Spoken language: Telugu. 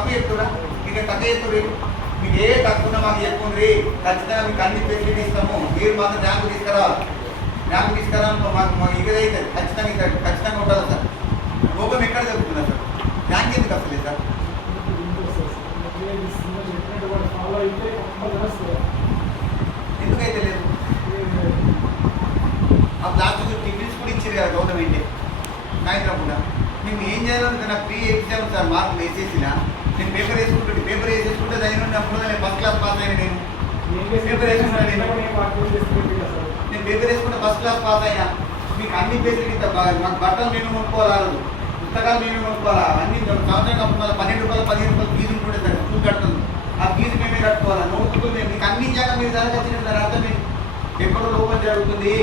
తక్కువ చెప్తున్నా మీకు తక్కువ చెప్తుర్రీ మీకు ఏ తక్కువ మాకు చెప్పుండ్రి ఖచ్చితంగా మీకు అన్ని ఫెసిలిటీ ఇస్తాము మీరు మాత్రం ర్యాంకు తీసుకురావాలి ర్యాంకు తీసుకురావడం మాకు ఇదైతే ఖచ్చితంగా ఉండాలి సార్ గోపం ఎక్కడ జరుగుతున్నా సార్ ర్యాంక్ ఎందుకు వస్తలేదు సార్ ఎందుకైతే లేదు ఆ లాస్ట్ టిఫిన్స్ కూడా ఇచ్చారు కదా గవర్నమెంట్ సాయంత్రం కూడా మేము ఏం చేయాలంటే నాకు ప్రీ ఎగ్జామ్ సార్ మార్కులు వేసేసిన నేను పేపర్ వేసేసుకుంటే దాని నుండి అప్పుడు నేను ఫస్ట్ క్లాస్ పాస్ అయినా నేను పేపర్ వేసుకుంటా నేను పేపర్ వేసుకుంటే ఫస్ట్ క్లాస్ పాస్ అయినా మీకు అన్ని ఫెసిలిటీ మాకు బట్టలు మేము కొనుక్కోవాలి పుస్తకాలు మేము కొనుక్కోవాలా అన్ని సంవత్సరం మళ్ళీ 12 రూపాయలు 15 రూపాయలు ఫీజు ఉంటుండే సార్ స్కూల్ కడుతుంది ఆ ఫీజు మేమే కట్టుకోవాలా నోట్బుక్ మీకు అన్ని జాగా మీరు జరగచ్చిన అర్థం ఎక్కడో లోపల జరుగుతుంది